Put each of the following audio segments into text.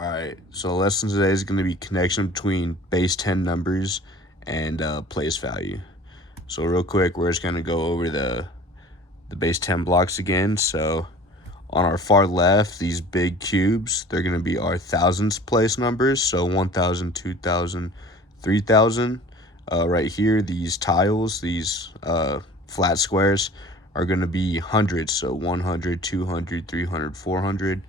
All right, so the lesson today is going to be connection between base 10 numbers and place value. So real quick, we're just going to go over the base 10 blocks again. So on our far left, these big cubes, they're going to be our thousands place numbers. So 1,000, 2,000, 3,000. Right here, these tiles, these flat squares are going to be hundreds. So 100, 200, 300, 400.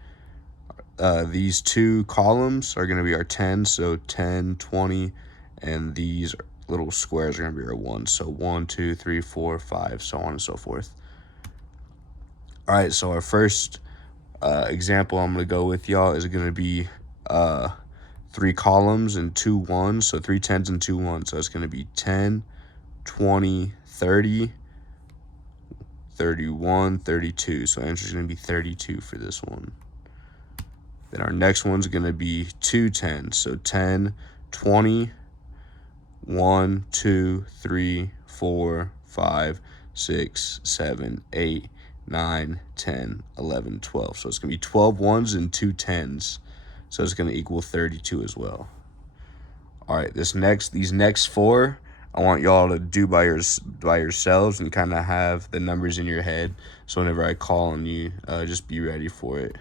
These two columns are going to be our 10, so 10, 20, and these little squares are going to be our 1. So 1, 2, 3, 4, 5, so on and so forth. All right, so our first example I'm going to go with y'all is going to be 3 columns and 2 ones, so 3 10s and 2 ones. So it's going to be 10, 20, 30, 31, 32. So answer is going to be 32 for this one. Then our next one's going to be 2 10s. So 10, 20, 1, 2, 3, 4, 5, 6, 7, 8, 9, 10, 11, 12. So it's going to be 12 ones and 2 10s. So it's going to equal 32 as well. All right, these next 4, I want y'all to do by yourselves and kind of have the numbers in your head. So whenever I call on you, just be ready for it.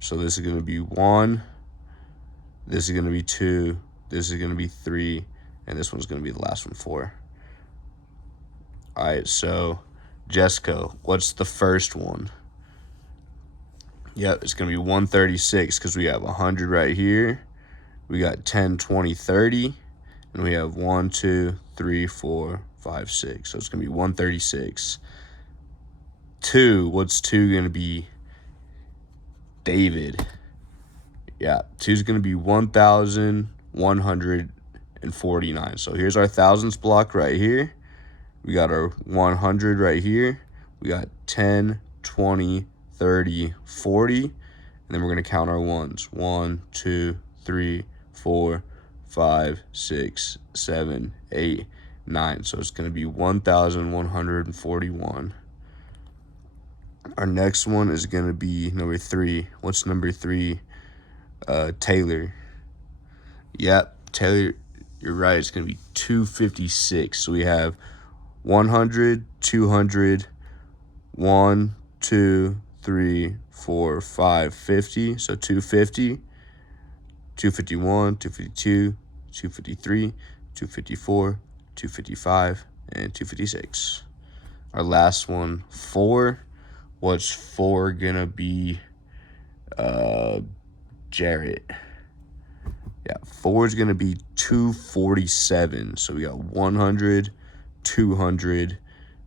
So this is going to be 1, this is going to be 2, this is going to be 3, and this one's going to be the last one, 4. All right, so Jessica, what's the first one? Yep, it's going to be 136 because we have 100 right here. We got 10, 20, 30, and we have 1, 2, 3, 4, 5, 6. So it's going to be 136. 2, what's 2 going to be? David. Yeah, 2 is going to be 1,149. So here's our thousands block right here. We got our 100 right here. We got 10, 20, 30, 40. And then we're going to count our ones. 1, 2, 3, 4, 5, 6, 7, 8, 9. So it's going to be 1,141. Our next one is going to be number 3. What's number 3? Taylor. Yep, Taylor, you're right. It's going to be 256. So we have 100, 200, 1, 2, 3, 4, 5, 50. So 250, 251, 252, 253, 254, 255, and 256. Our last one, 4. What's 4 gonna be? Jarrett. Yeah, 4 is gonna be 247. So we got 100, 200,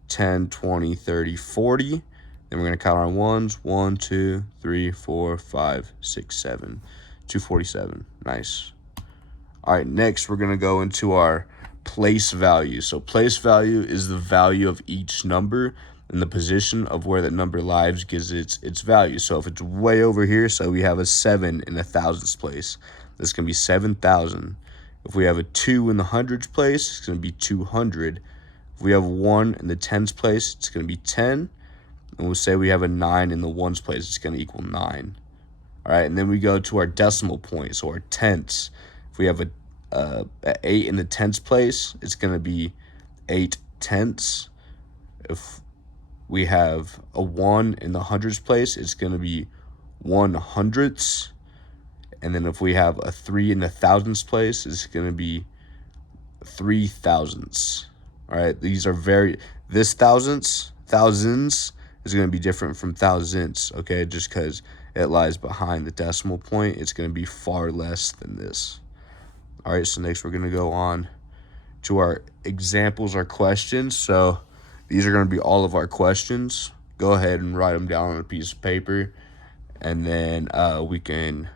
10, 20, 30, 40. Then we're gonna count our ones. 1, 2, 3, 4, 5, 6, 7. 247. Nice. All right, next we're gonna go into our place value. So place value is the value of each number, and the position of where that number lies gives its value. So if it's way over here, so we have a 7 in the thousands place, that's going to be 7,000. If we have a 2 in the hundreds place, it's going to be 200. If we have 1 in the tens place, it's going to be 10. And we'll say we have a 9 in the ones place, it's going to equal 9. All right, and then we go to our decimal point, so our tenths. If we have a 8 in the tens place, it's going to be 8 tenths. If we have a 1 in the hundreds place, it's going to be 1 hundredths. And then if we have a 3 in the thousands place, it's going to be 3 thousandths. All right, these are this thousands is going to be different from thousandths, okay? Just because it lies behind the decimal point, it's going to be far less than this. All right, so next we're going to go on to our examples, our questions. So these are going to be all of our questions. Go ahead and write them down on a piece of paper, and then we can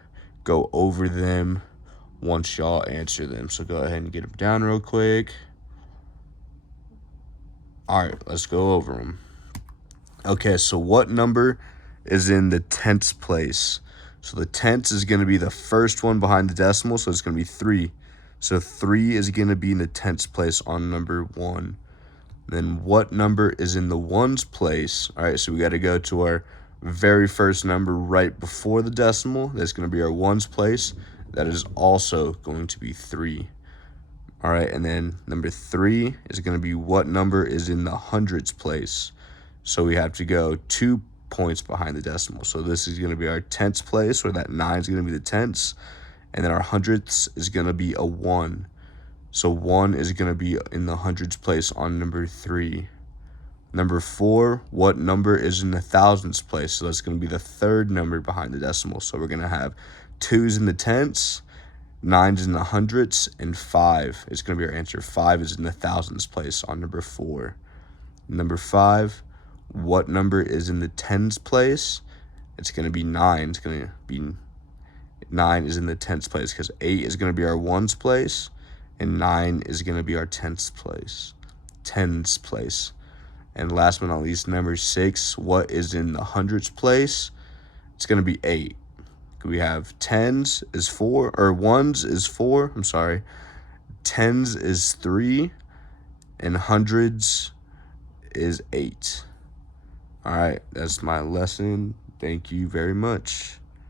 go over them once y'all answer them. So go ahead and get them down real quick. All right, let's go over them. Okay, so what number is in the tenths place? So the tenths is going to be the first one behind the decimal, so it's going to be 3. So 3 is going to be in the tenths place on number 1. Then what number is in the ones place? All right, so we got to go to our very first number right before the decimal, that's going to be our ones place. That is also going to be 3. All right, and then number 3 is going to be what number is in the hundreds place. So we have to go 2 points behind the decimal. So this is going to be our tenths place, where that 9 is going to be the tenths. And then our hundredths is going to be a 1. So 1 is going to be in the hundreds place on number 3. Number 4, what number is in the thousands place? So that's going to be the third number behind the decimal. So we're going to have 2's in the tenths, 9's in the hundredths, and 5 is going to be our answer. 5 is in the thousands place on number 4. Number 5, what number is in the tens place? It's going to be 9. It's going to be 9 is in the tens place, because 8 is going to be our ones place, and 9 is going to be our tens place. And last but not least, number 6, what is in the hundreds place? It's going to be 8. We have tens is 4, or ones is 4, I'm sorry. Tens is 3, and hundreds is 8. All right, that's my lesson. Thank you very much.